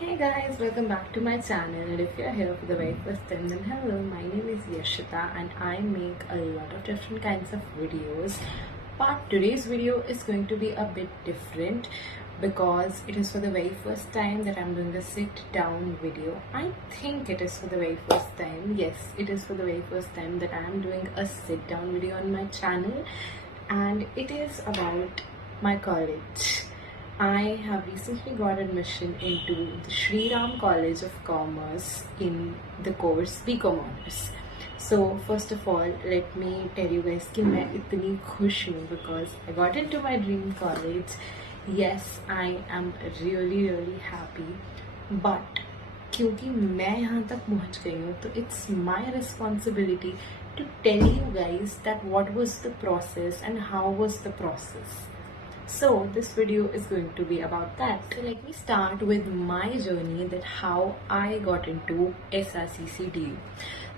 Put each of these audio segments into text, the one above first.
Hey guys, welcome back to my channel, and if you're here for the very first time, then hello, my name is Yashita and I make a lot of different kinds of videos, but today's video is going to be a bit different because it is for the very first time that I'm doing a sit down video. I think it is for the very first time. Yes, it is for the very first time that I am doing a sit down video on my channel, and it is about my college. I have recently got admission into the Shri Ram College of Commerce in the course BCom Honors. So first of all, let me tell you guys कि मैं इतनी खुश हूँ because I got into my dream college. Yes, I am really happy. But क्योंकि मैं यहाँ तक पहुँच गई हूँ, तो it's my responsibility to tell you guys that what was the process and how was the process. So this video is going to be about that. So let me start with my journey, that how I got into SRCCDU.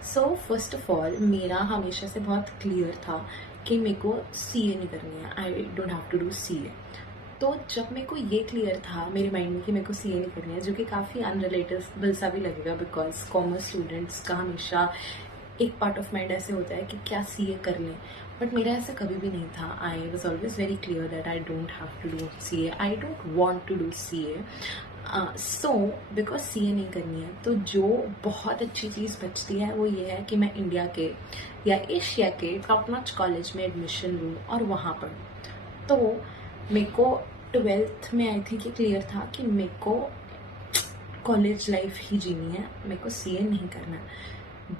So first of all, मेरा हमेशा से बहुत clear था कि मेरे को CA नहीं करनी है. I don't have to do CA. तो जब मेरे को ये क्लियर था मेरे माइंड में कि मेरे को CA नहीं करनी है, जो कि काफ़ी अनरिलेटेबल सा भी लगेगा बिकॉज कॉमर्स स्टूडेंट्स का हमेशा एक पार्ट ऑफ माइंड ऐसे होता है कि क्या CA कर लें, बट मेरा ऐसा कभी भी नहीं था. I was always very clear that I don't have to do CA, I don't want to do CA. So because CA नहीं करनी है, तो जो बहुत अच्छी चीज़ बचती है वो ये है कि मैं इंडिया के या एशिया के टॉप नॉच कॉलेज में एडमिशन लूँ और वहाँ पढ़ूँ. तो मेरे को 12th में आई थिंक ये क्लियर था कि मेरे को कॉलेज लाइफ ही जीनी है, मेरे को CA नहीं करना है.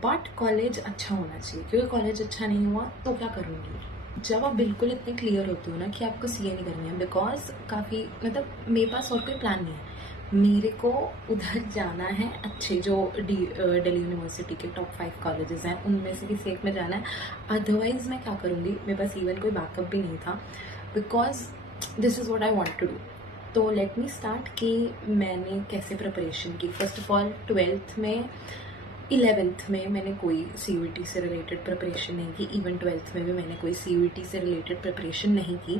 बट कॉलेज अच्छा होना चाहिए, क्योंकि कॉलेज अच्छा नहीं हुआ तो क्या करूँगी. जब आप बिल्कुल इतने क्लियर होते हो ना कि आपको CA नहीं करनी है, बिकॉज काफ़ी मतलब मेरे पास और कोई प्लान नहीं है. मेरे को उधर जाना है, अच्छे जो दिल्ली यूनिवर्सिटी के टॉप 5 कॉलेजेस हैं उनमें से किसी एक में जाना है. अदरवाइज मैं क्या करूँगी, मेरे पास इवन कोई बैकअप भी नहीं था, because this is what I want to do. तो लेट मी स्टार्ट कि मैंने कैसे प्रिपरेशन की. फर्स्ट ऑफ ऑल 12th में 11th में मैंने कोई CUET से रिलेटेड प्रिपरेशन नहीं की. इवन 12th में भी मैंने कोई CUET से रिलेटेड प्रिपरेशन नहीं की.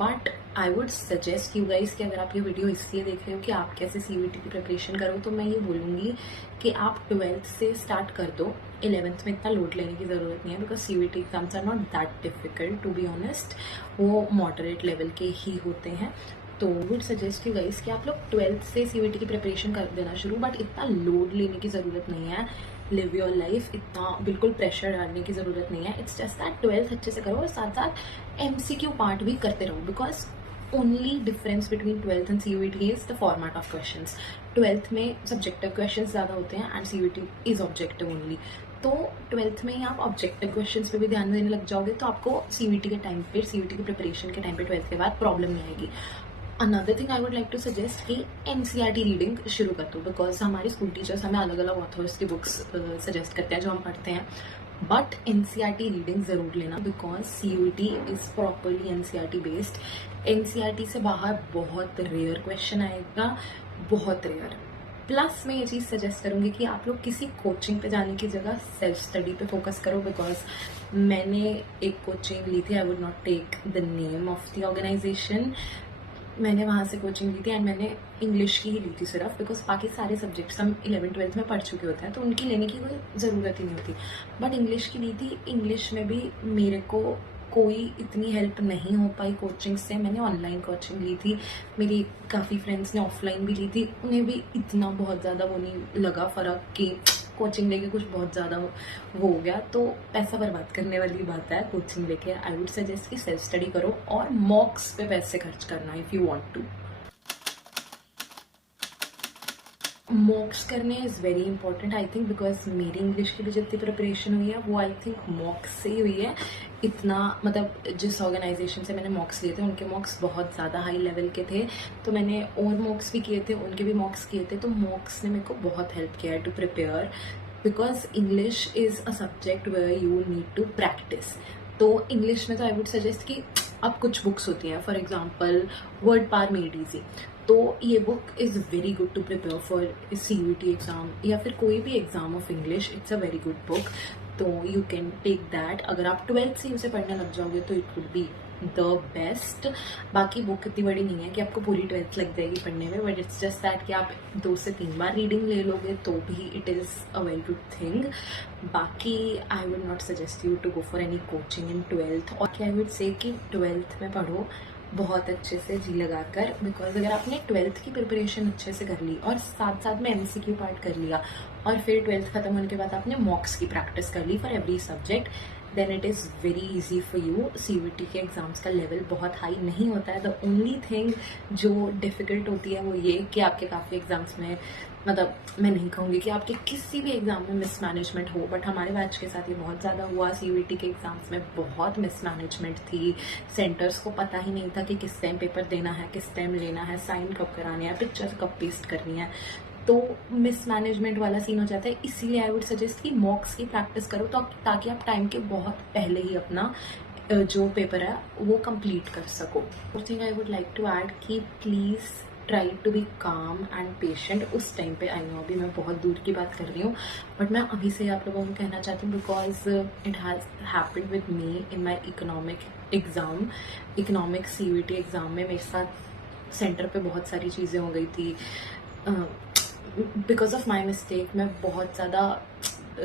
But I would suggest you guys कि अगर आप ये वीडियो इसलिए देख रहे हो कि आप कैसे CUET की प्रिपरेशन करो, तो मैं ये बोलूँगी कि आप 12th से स्टार्ट कर दो. 11th में इतना लोड लेने की ज़रूरत नहीं है, because CUET exams are not that difficult to be honest. वो मॉडरेट लेवल के ही होते हैं. तो वुड सजेस्ट यू गाइस कि आप लोग 12th से CUET की प्रिपरेशन कर देना शुरू, बट इतना लोड लेने की ज़रूरत नहीं है. लिव योर लाइफ, इतना बिल्कुल प्रेशर डालने की ज़रूरत नहीं है. इट्स जस्ट दैट 12th अच्छे से करो और साथ साथ MCQ पार्ट भी करते रहो, because only difference between 12th and CUET is the format of questions. 12th में सब्जेक्टिव क्वेश्चंस ज़्यादा होते हैं and CUET is objective only. तो 12th में ही आप ऑब्जेक्टिव क्वेश्चंस पे भी ध्यान देने लग जाओगे तो आपको CUET के टाइम पे, CUET की प्रिपरेशन के टाइम पे 12th के बाद प्रॉब्लम नहीं आएगी. Another thing I would like to suggest कि NCERT रीडिंग शुरू कर दो, बिकॉज हमारे स्कूल टीचर्स हमें अलग अलग ऑथर्स की बुक्स सजेस्ट करते हैं जो हम पढ़ते हैं. बट NCERT रीडिंग ज़रूर लेना, because CUET is properly NCERT based. NCERT से बाहर बहुत रेयर क्वेश्चन आएगा, बहुत रेयर. प्लस मैं ये चीज़ सजेस्ट करूँगी कि आप लोग किसी कोचिंग पे जाने की जगह सेल्फ स्टडी पे फोकस करो, बिकॉज मैंने एक कोचिंग ली थी. I would not take the name of the organisation. मैंने वहाँ से कोचिंग ली थी एंड मैंने इंग्लिश की ही ली थी सिर्फ, बिकॉज बाकी सारे सब्जेक्ट्स हम 11th-12th में पढ़ चुके होते हैं तो उनकी लेने की कोई ज़रूरत ही नहीं होती. बट इंग्लिश की ली थी. इंग्लिश में भी मेरे को कोई इतनी हेल्प नहीं हो पाई कोचिंग से. मैंने ऑनलाइन कोचिंग ली थी, मेरी काफ़ी फ्रेंड्स ने ऑफलाइन भी ली थी, उन्हें भी इतना बहुत ज़्यादा वो नहीं लगा फ़र्क कि कोचिंग लेके कुछ बहुत ज़्यादा वो हो गया. तो पैसा बर्बाद करने वाली बात है कोचिंग लेके. आई वुड सजेस्ट कि सेल्फ स्टडी करो और मॉक्स पे पैसे खर्च करना if you want to. Mocks करने is very important I think, because मेरी इंग्लिश की भी जितनी प्रिपरेशन हुई है वो आई थिंक मॉक्स से ही हुई है. इतना मतलब जिस ऑर्गेनाइजेशन से मैंने मॉक्स लिए थे उनके मॉक्स बहुत ज़्यादा हाई लेवल के थे, तो मैंने और मॉक्स भी किए थे, उनके भी मॉक्स किए थे. तो मॉक्स ने मेरे को बहुत हेल्प किया है to prepare, because English is a subject where you need to practise. तो इंग्लिश में तो आई वुड सजेस्ट कि अब कुछ बुक्स होती हैं, for example word power made easy. तो ये book is very good to prepare for CUET exam या फिर कोई भी exam of English. It's a very good book, तो यू कैन टेक दैट. अगर आप 12th से उसे पढ़ने लग जाओगे तो it would be the best. बाकी बुक इतनी बड़ी नहीं है कि आपको पूरी 12th लग जाएगी पढ़ने में, बट इट्स जस्ट दैट कि आप 2 से 3 बार रीडिंग ले लोगे तो भी it is a very good thing. बाकी I would not suggest you to go for any coaching in 12th, और क्या आई वुड से कि 12th में पढ़ो बहुत अच्छे से जी लगाकर, बिकॉज अगर आपने 12th की प्रिपरेशन अच्छे से कर ली और साथ साथ में MCQ पार्ट कर लिया और फिर 12th खत्म होने के बाद आपने मॉक्स की प्रैक्टिस कर ली for every subject, then it is very easy for you. CUET के एग्ज़ाम्स का लेवल बहुत हाई नहीं होता है। द ओनली थिंग जो डिफ़िकल्ट होती है वो ये कि आपके काफ़ी एग्ज़ाम्स में, मतलब मैं नहीं कहूँगी कि आपके किसी भी एग्ज़ाम में मिसमैनेजमेंट हो, बट हमारे बैच के साथ ये बहुत ज़्यादा हुआ। CUET के एग्ज़ाम्स में बहुत मिसमैनेजमेंट थी, सेंटर्स को पता ही नहीं था कि किस टाइम पेपर देना है, किस टाइम लेना है, साइन कब कराने हैं, पिक्चर कब पेस्ट करनी है, तो मिसमैनेजमेंट वाला सीन हो जाता है। इसीलिए आई वुड सजेस्ट कि मॉक्स की प्रैक्टिस करो तो ताकि आप टाइम के बहुत पहले ही अपना जो पेपर है वो कंप्लीट कर सको। और thing I would like to add कि please try to be calm and patient उस टाइम पे। आई नो अभी मैं बहुत दूर की बात कर रही हूँ, बट मैं अभी से आप लोगों को कहना चाहती हूँ because it has happened with me in my economic exam. Economic CUET exam में मेरे साथ सेंटर पे बहुत सारी चीज़ें हो गई थी। बिकॉज ऑफ माई मिस्टेक मैं बहुत ज़्यादा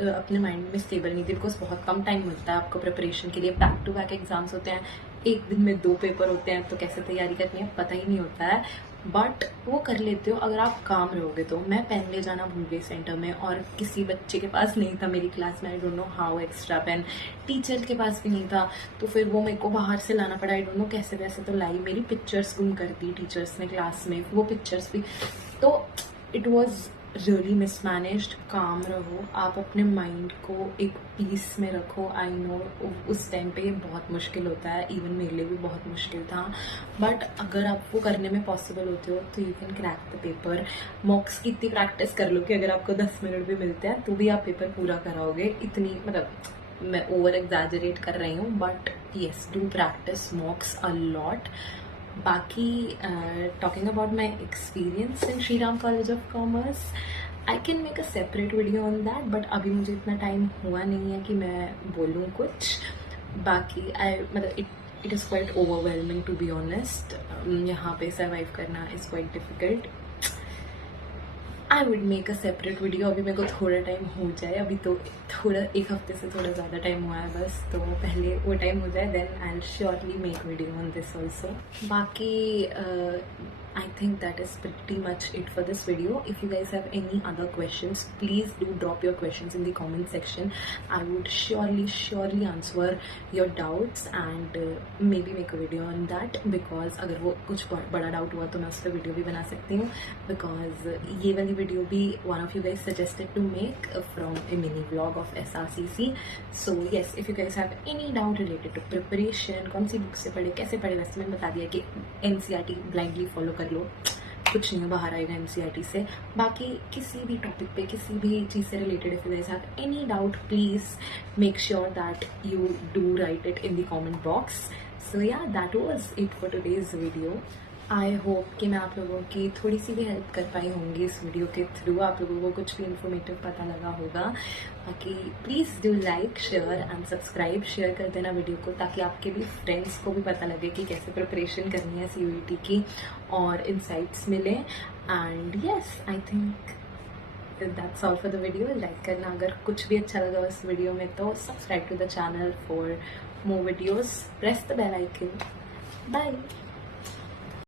अपने माइंड में स्टेबल नहीं थी, बिकॉज बहुत कम टाइम मिलता है आपको प्रिपरेशन के लिए। बैक टू बैक एग्जाम्स होते हैं, एक दिन में 2 पेपर होते हैं, तो कैसे तैयारी करनी है पता ही नहीं होता है, बट वो कर लेते हो अगर आप काम रहोगे तो। मैं पेन ले जाना भूल गई सेंटर में, और किसी बच्चे के पास नहीं था मेरी क्लास में, I don't know how, extra pen teacher के पास भी नहीं था, तो फिर वो मेरे को बाहर से लाना पड़ा। आई डोंट नो कैसे वैसे तो लाई, मेरी पिक्चर्स गुम कर दी टीचर्स ने क्लास में, वो पिक्चर्स भी। तो इट वॉज रियली मिसमैनेज्ड। काम रहो, आप अपने माइंड को एक पीस में रखो। आई नो उस टाइम पे ये बहुत मुश्किल होता है, इवन मेरे लिए भी बहुत मुश्किल था, बट अगर आप वो करने में पॉसिबल होते हो तो you can crack the paper. मॉक्स की इतनी प्रैक्टिस कर लो कि अगर आपको 10 मिनट भी मिलते हैं तो भी आप पेपर पूरा कराओगे। इतनी, मतलब मैं ओवर एग्जैजरेट कर रही हूँ, but yes, do practice मॉक्स a lot. बाकी talking about my experience in Shri Ram College of Commerce, I can make a separate video on that, but अभी मुझे इतना टाइम हुआ नहीं है कि मैं बोलूँ कुछ। बाकी मतलब it is quite overwhelming to be honest। यहाँ पे सर्वाइव करना is quite difficult। I would make a separate video, अभी मेरे को थोड़ा टाइम हो जाए, अभी तो थोड़ा 1 हफ्ते से थोड़ा ज़्यादा टाइम हुआ है बस, तो पहले वो टाइम हो जाए, then I will surely make video on this also. बाकी I think that is pretty much it for this video. If you guys have any other questions, please do drop your questions in the comment section. I would surely answer your doubts and maybe make a video on that, because अगर वो कुछ बड़ा doubt हुआ तो मैं उस पर video भी बना सकती हूँ, because ये वाली वीडियो भी one of you guys suggested to make from a mini vlog of SRCC. So yes, if you guys have any doubt related to preparation, कौन सी बुक से पढ़े, कैसे पढ़े, वैसे मैंने बता दिया कि NCERT ब्लाइंडली फॉलो कर लो, कुछ नहीं बाहर आएगा NCERT से। बाकी किसी भी टॉपिक पे, किसी भी चीज़ से related if you guys have any doubt, please make sure that you do write it in the comment box. So yeah, that was it for today's video. I hope कि मैं आप लोगों की थोड़ी सी भी हेल्प कर पाई होंगी इस वीडियो के थ्रू, आप लोगों को कुछ भी इन्फॉर्मेटिव पता लगा होगा। बाकी please do like, share and subscribe. Share कर देना वीडियो को, ताकि आपके भी फ्रेंड्स को भी पता लगे कि कैसे प्रिपरेशन करनी है CUET की, और इंसाइट्स मिले। And yes, I think that's all for the video. Like करना अगर कुछ भी अच्छा लगा उस वीडियो में, तो subscribe to the channel for more videos, press the bell icon. Bye.